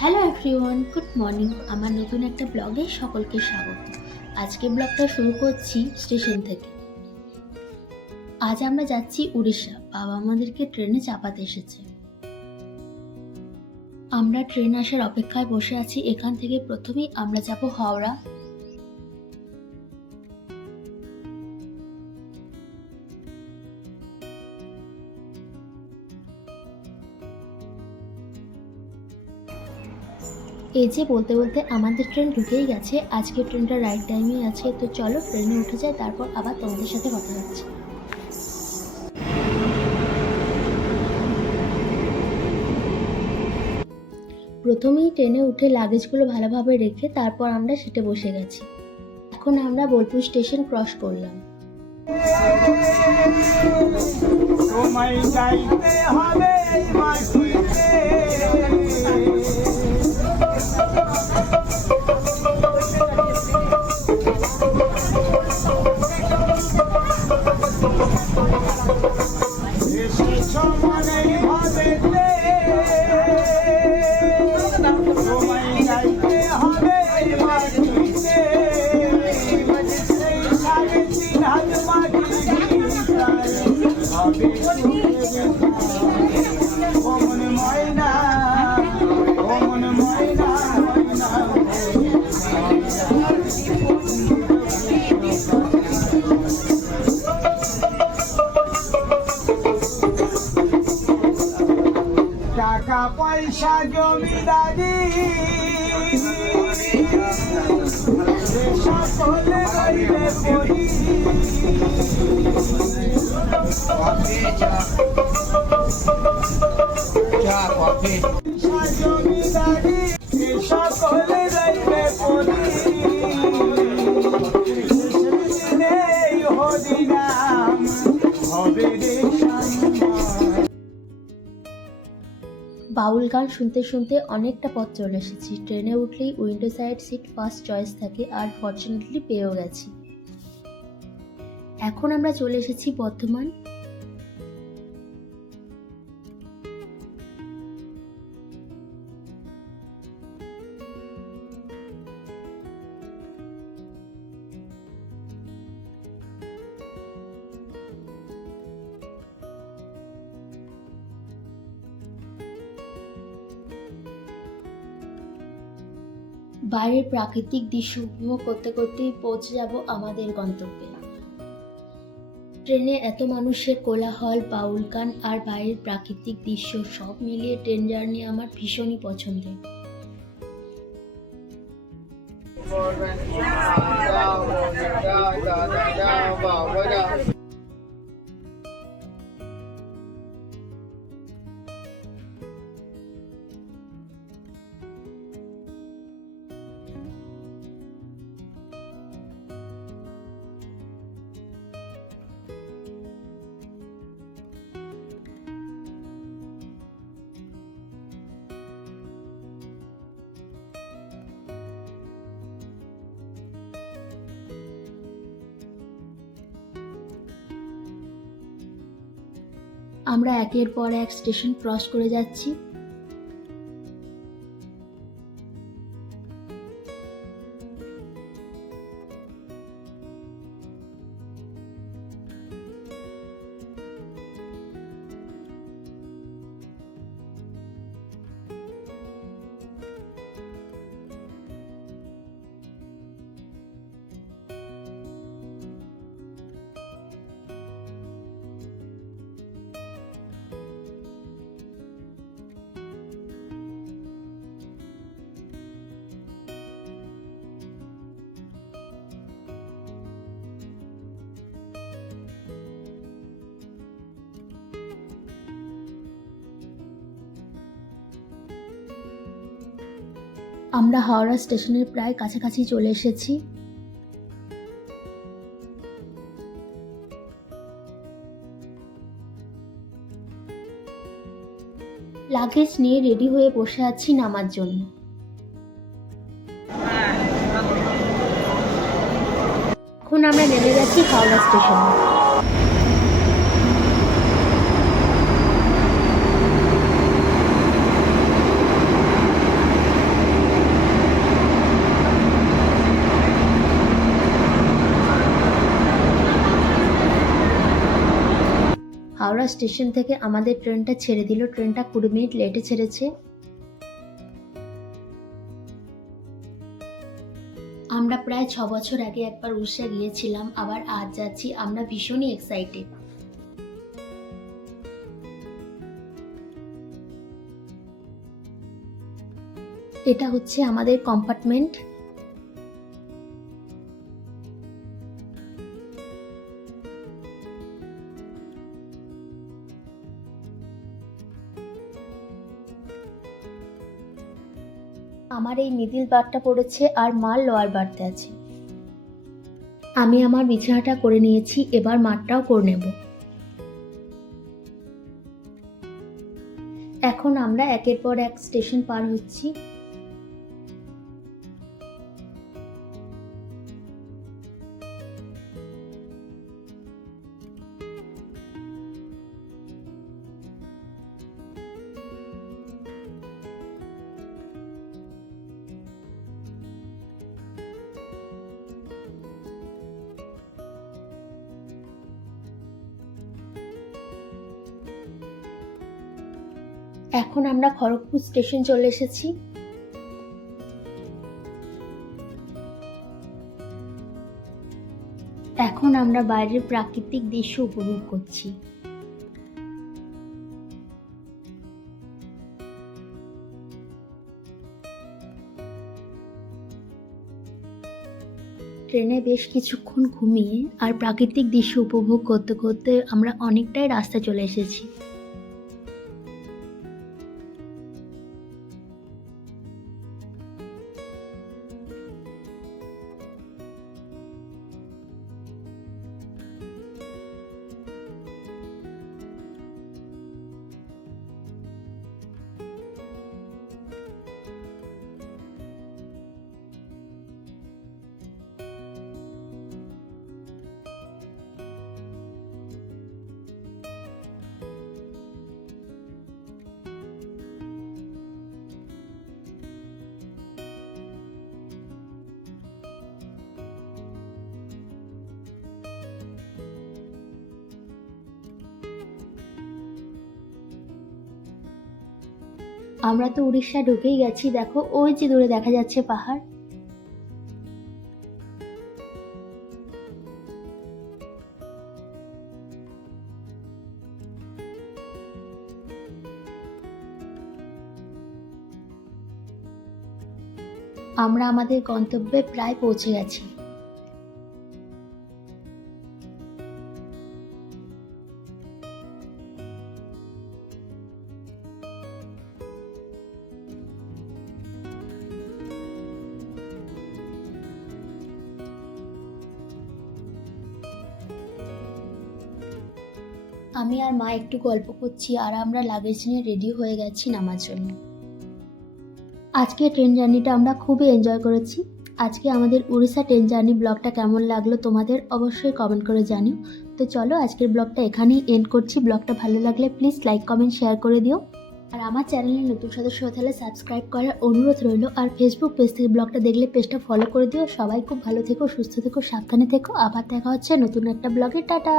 Hello everyone, good morning. আমার নতুন একটা ব্লগে সকলকে স্বাগত। আজকে ব্লগটা শুরু করছি স্টেশন থেকে। আজ আমরা যাচ্ছি উড়িষ্যা। বাবা আমাদেরকে ট্রেনে চাপাতে এসেছে। আমরা ট্রেন আসার অপেক্ষায় বসে আছি। এখান থেকে প্রথমেই আমরা যাব হাওড়া। এই যে বলতে বলতে আমাদের ট্রেন ঢুকেই গেছে। আজকে ট্রেনটা রাইট টাইমে আছে, তো চলো ট্রেনে উঠে যাই, তারপর আবার তোমাদের সাথে কথা হচ্ছে। প্রথমেই ট্রেনে উঠে লাগেজগুলো ভালোভাবে রেখে তারপর আমরা সিটে বসে গেছি। এখন আমরা বোলপুর স্টেশন ক্রস করলাম। টাকা পয়সা জমিদারি সকলে রইবে পরি জমিদারি সকলে রইবে পরি হরিনাম হবে রে বাউল গান শুনতে শুনতে অনেকটা পথ চলে এসেছি। ট্রেনে উঠলেই window side seat first choice থাকে, আর ফরচুনেটলি পেয়েও গেছি। এখন আমরা চলে এসেছি বর্ধমান। বাইরের প্রাকৃতিক দৃশ্য উপভোগ করতে করতেই পৌঁছে যাব আমাদের গন্তব্যে। ট্রেনে এত মানুষের কোলাহল, বাউল গান আর বাইরের প্রাকৃতিক দৃশ্য সব মিলিয়ে ট্রেন জার্নি আমার ভীষণই পছন্দের। আমরা একের পর এক স্টেশন ক্রস করে যাচ্ছি। আমরা হাওড়া স্টেশনের প্রায় কাছাকাছি চলে এসেছি। লাগেজ নিয়ে রেডি হয়ে বসে আছি নামার জন্য। এখন আমরা নেমে যাচ্ছি হাওড়া স্টেশনে। হাওড়া স্টেশন থেকে আমাদের ট্রেনটা ছেড়ে দিল। ট্রেনটা 20 মিনিট লেটে ছেড়েছে। আমরা প্রায় 6 বছর আগে একবার উড়িষ্যা গিয়েছিলাম, আবার আজ যাচ্ছি। আমরা ভীষণই এক্সাইটেড। এটা হচ্ছে আমাদের কম্পার্টমেন্ট। আমার এই মিডিল বারটা পড়েছে আর মার লোয়ার বারতে আছে। আমি আমার বিছানাটা করে নিয়েছি, এবার মারটাও করে নেব। এখন আমরা একের পর এক স্টেশন পার হচ্ছি। এখন আমরা খড়গপুর স্টেশন চলে এসেছি। এখন আমরা বাইরের প্রাকৃতিক দৃশ্য উপভোগ করছি। ট্রেনে বেশ কিছুক্ষণ ঘুমিয়ে আর প্রাকৃতিক দৃশ্য উপভোগ করতে করতে আমরা অনেকটাই রাস্তা চলে এসেছি। আমরা তো উড়িষ্যা ঢুকেই গেছি। দেখো ওই যে দূরে দেখা যাচ্ছে পাহাড়। আমরা আমাদের গন্তব্যে প্রায় পৌঁছে গেছি। আমি আর মা একটু গল্প করছি আর আমরা লাগেজ নিয়ে রেডি হয়ে গেছি নামার জন্য। আজকে ট্রেন জার্নিটা আমরা খুবই এনজয় করেছি। আজকে আমাদের উড়িষ্যা ট্রেন জার্নি ব্লগটা কেমন লাগলো তোমাদের অবশ্যই কমেন্ট করে জানিও। তো চলো আজকের ব্লগটা এখানেই এন্ড করছি। ব্লগটা ভালো লাগলে প্লিজ লাইক কমেন্ট শেয়ার করে দিও। আর আমার চ্যানেলে নতুন সদস্য হতে হলে সাবস্ক্রাইব করার অনুরোধ রইল। আর ফেসবুক পেজ থেকে ব্লগটা দেখলে পেজটা ফলো করে দিও। সবাই খুব ভালো থেকো, সুস্থ থেকো, সাবধানে থেকো। আবার দেখা হচ্ছে নতুন একটা ব্লগে। টাটা।